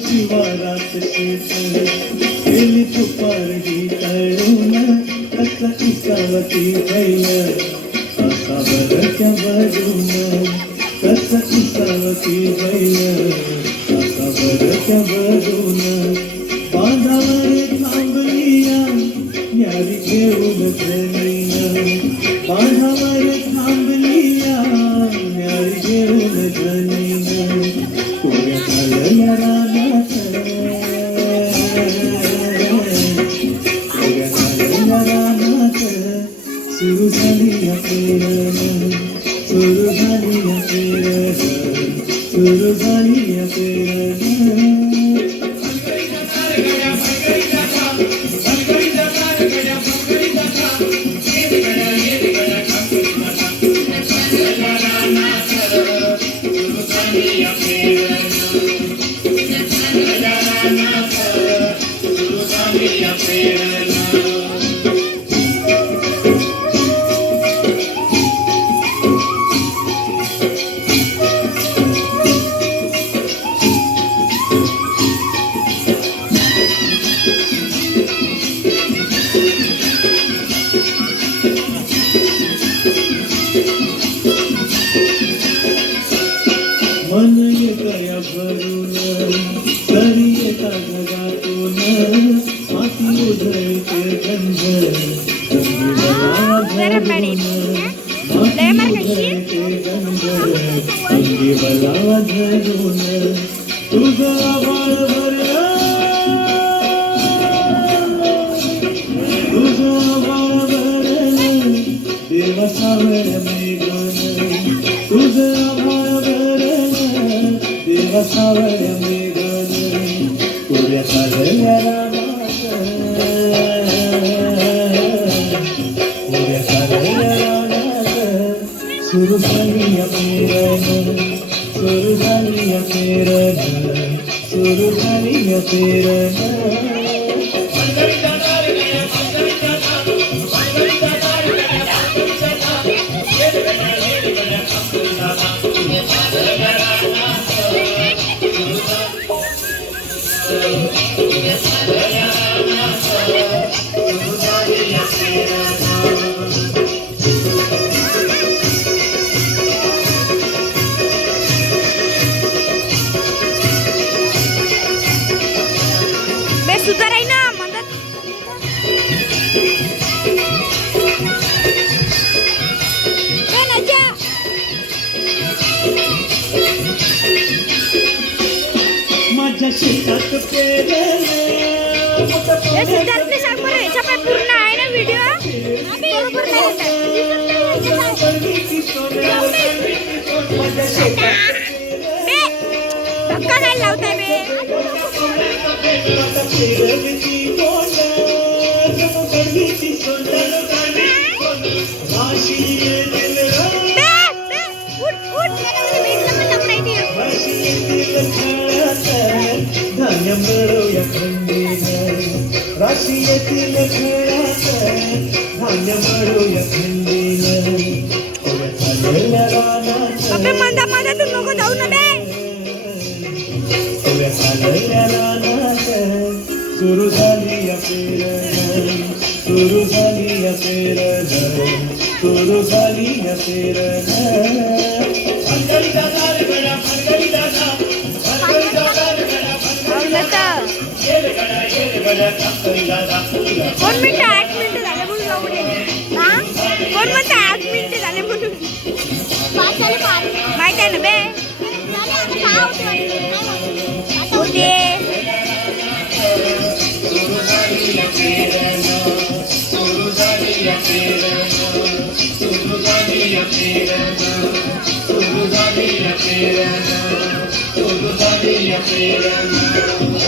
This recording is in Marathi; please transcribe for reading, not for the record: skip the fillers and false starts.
शिवारात गेली तुपारही तळून कसा किसावती भैल असा बरच्या भरून कसा किसावती भैल असा बरच्या भरून बांधावर थांबलिया न्यारी घेऊन धनिया बांधावर थांबलिया न्यारी घेऊन धनिया कोऱ्या खालल्या रानात कोऱ्या खालल्या रानात सुरू झाली पेरण सुरू झाली पेरण सुरू झाली पेरण मन येतया भरून तरी येता ढगातून माती उधळते गंध अंगी बलावा धरून तुझं आभाळ भरलं तुझं आभाळ भरलं देवा सावळ मेघन तुझं आभाळ भरलं देवा सावळ मेघन कोऱ्या खालल्या रानात कोऱ्या खालल्या रानात सुरू झाली पेरण सुरू झाली पेरण सुरू झाली पेरण माझ्या शेतात पेरलं सिद्धार्थ सांग बरं याच्याकडे पूर्ण आहे ना व्हिडिओ बरोबर नाही धक्का काय लावताय बे फिरवती तोंड जणू कडवीची सोंड राशी येतील राशी येतील खेळात धान्य मिळूया खंडीनं राशी येतील खेळात धान्य मिळूया खंडीनं ओव्या चालल्या रानात अबे मंदा मंदा तू नको जाऊ ना बे ओव्या चालल्या रानात सुरू झाली या पेरणं सुरू झाली या पेरणं सुरू झाली या पेरणं फणगडी दादा रे गड्या फणगडी दादा फणगडी दादा रे गड्या फणगडी दादा ये रे गड्या फणगडी दादा 2 मिनिटं 8 मिनिटं झाले म्हणून जाऊ दे हा कोण म्हणतं 8 मिनिटं झाले म्हणून माहिती आहे ना बे होते सुरू झाली या पेरणं सुरू झाली या पेरणं सुरू झाली या पेरणं सुरू झाली या पेरणं सुरू झाली या पेरणं